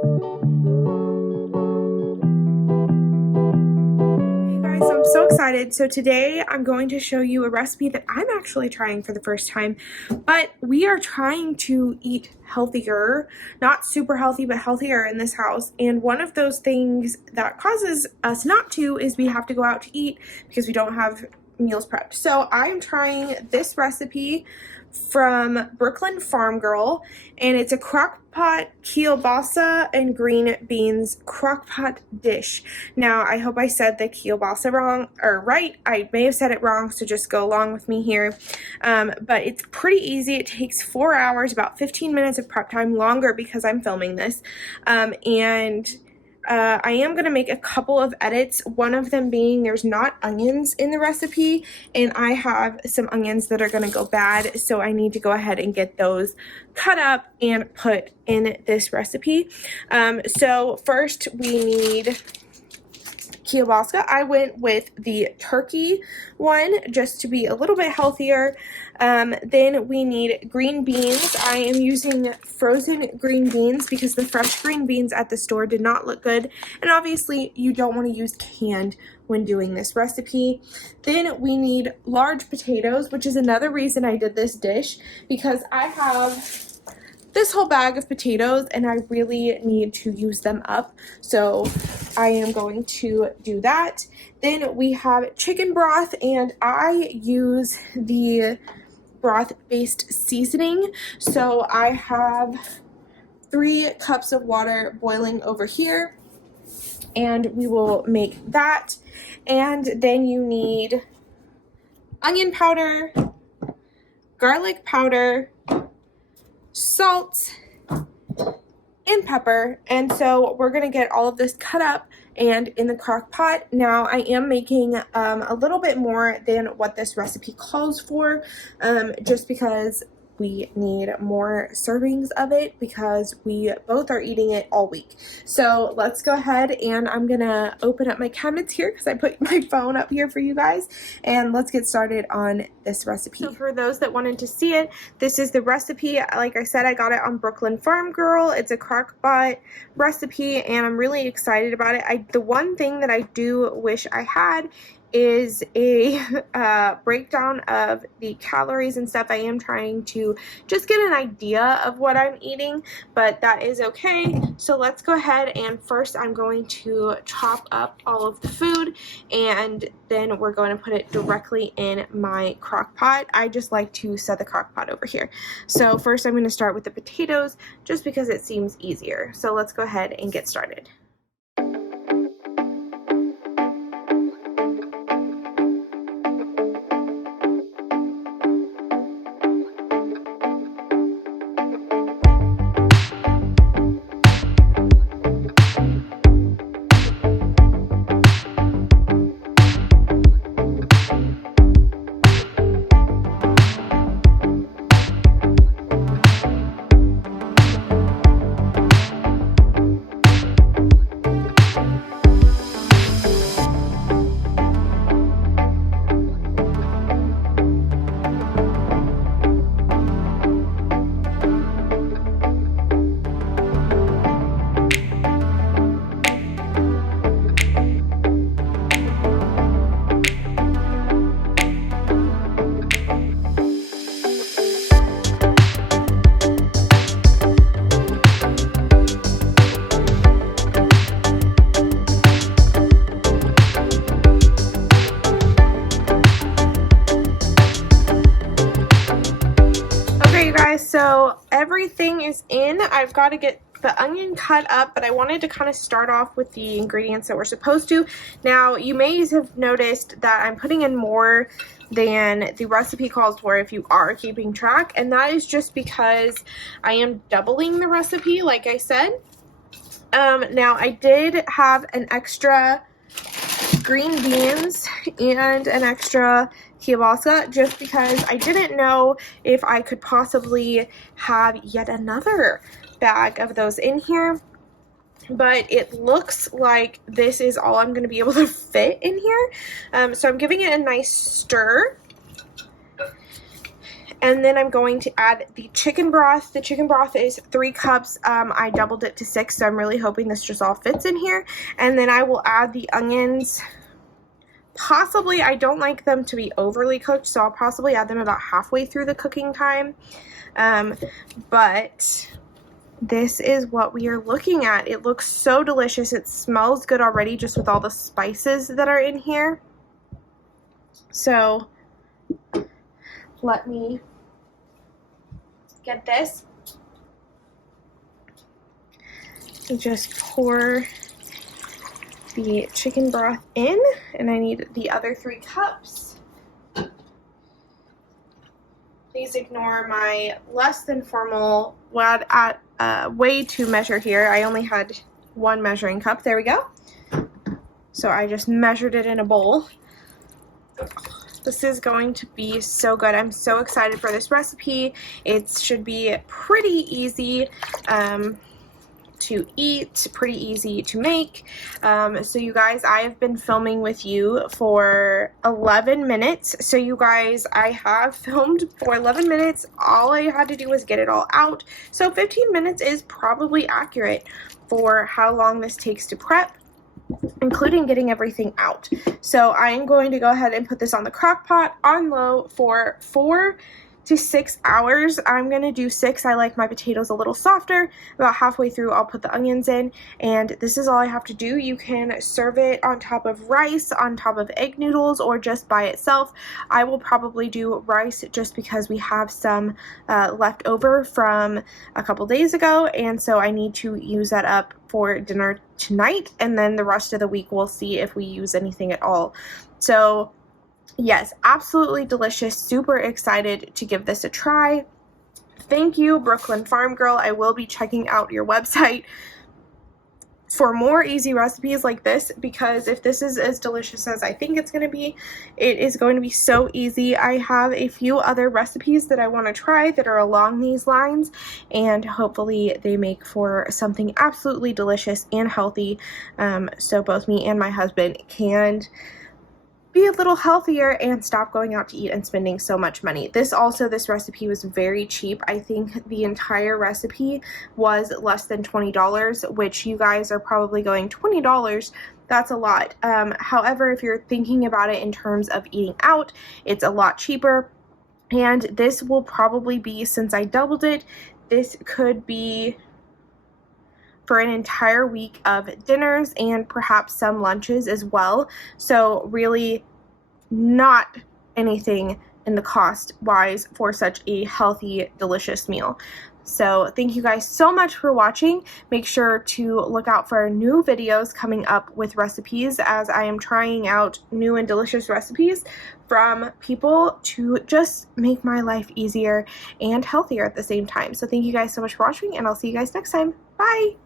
I'm so excited. So today I'm going to show you a recipe that I'm actually trying for the first time, but we are trying to eat healthier, not super healthy, but healthier in this house. And one of those things that causes us not to is we have to go out to eat because we don't have meals prepped. So I'm trying this recipe from Brooklyn Farm Girl, and it's a crockpot kielbasa and green beans crockpot dish. Now, I hope I said the kielbasa wrong or right. I may have said it wrong, so just go along with me here. But it's pretty easy. It takes 4 hours, about 15 minutes of prep time, longer because I'm filming this. I am going to make a couple of edits, one of them being there's not onions in the recipe, and I have some onions that are going to go bad, so I need to go ahead and get those cut up and put in this recipe. So first we need kielbasa. I went with the turkey one just to be a little bit healthier. Then we need green beans. I am using frozen green beans because the fresh green beans at the store did not look good, and obviously you don't want to use canned when doing this recipe. Then we need large potatoes, which is another reason I did this dish, because I have this whole bag of potatoes and I really need to use them up, so I am going to do that. Then we have chicken broth, and I use the broth based seasoning, so I have 3 cups of water boiling over here, and we will make that. And then you need onion powder, garlic powder, salt, and pepper. And so we're gonna get all of this cut up and in the crock pot. Now I am making a little bit more than what this recipe calls for, just because we need more servings of it because we both are eating it all week. So let's go ahead, and I'm gonna open up my cabinets here because I put my phone up here for you guys, and let's get started on this recipe. So for those that wanted to see it, this is the recipe. Like I said, I got it on Brooklyn Farm Girl. It's a crock-pot recipe, and I'm really excited about it. The one thing that I do wish I had is a breakdown of the calories and stuff. I am trying to just get an idea of what I'm eating, but that is okay. So let's go ahead, and first I'm going to chop up all of the food, and then we're going to put it directly in my crock pot. I just like to set the crock pot over here. So first I'm going to start with the potatoes just because it seems easier. So let's go ahead and get started. So everything is in. I've got to get the onion cut up, but I wanted to kind of start off with the ingredients that we're supposed to. Now, you may have noticed that I'm putting in more than the recipe calls for if you are keeping track, and that is just because I am doubling the recipe, like I said. Now, I did have an extra green beans and an extra kielbasa just because I didn't know if I could possibly have yet another bag of those in here, but it looks like this is all I'm going to be able to fit in here. So I'm giving it a nice stir, And then I'm going to add the chicken broth. The chicken broth is 3 cups. I doubled it to 6, so I'm really hoping this just all fits in here. And then I will add the onions. Possibly, I don't like them to be overly cooked, so I'll possibly add them about halfway through the cooking time. But this is what we are looking at. It looks so delicious. It smells good already just with all the spices that are in here. So let me get this. Just pour the chicken broth in, and I need the other 3 cups. Please ignore my less than formal way to measure here. I only had 1 measuring cup. There we go. So I just measured it in a bowl. This is going to be so good. I'm so excited for this recipe. It should be pretty easy to eat, pretty easy to make. So you guys, I have been filming with you for 11 minutes. So you guys, I have filmed for 11 minutes. All I had to do was get it all out. So 15 minutes is probably accurate for how long this takes to prep, including getting everything out. So I am going to go ahead and put this on the crock pot on low for 4 to 6 hours. I'm gonna do 6. I like my potatoes a little softer. About halfway through, I'll put the onions in, and this is all I have to do. You can serve it on top of rice, on top of egg noodles, or just by itself. I will probably do rice just because we have some left over from a couple days ago, and so I need to use that up for dinner tonight, and then the rest of the week we'll see if we use anything at all. So yes, absolutely delicious. Super excited to give this a try. Thank you, Brooklyn Farm Girl. I will be checking out your website for more easy recipes like this, because if this is as delicious as I think it's going to be, it is going to be so easy. I have a few other recipes that I want to try that are along these lines, and hopefully they make for something absolutely delicious and healthy, so both me and my husband can be a little healthier and stop going out to eat and spending so much money. This recipe was very cheap. I think the entire recipe was less than $20, which you guys are probably going, $20? That's a lot. However, if you're thinking about it in terms of eating out, it's a lot cheaper. And this will probably be, since I doubled it, this could be for an entire week of dinners and perhaps some lunches as well. So really not anything in the cost wise for such a healthy, delicious meal. So thank you guys so much for watching. Make sure to look out for new videos coming up with recipes, as I am trying out new and delicious recipes from people to just make my life easier and healthier at the same time. So thank you guys so much for watching, and I'll see you guys next time. Bye!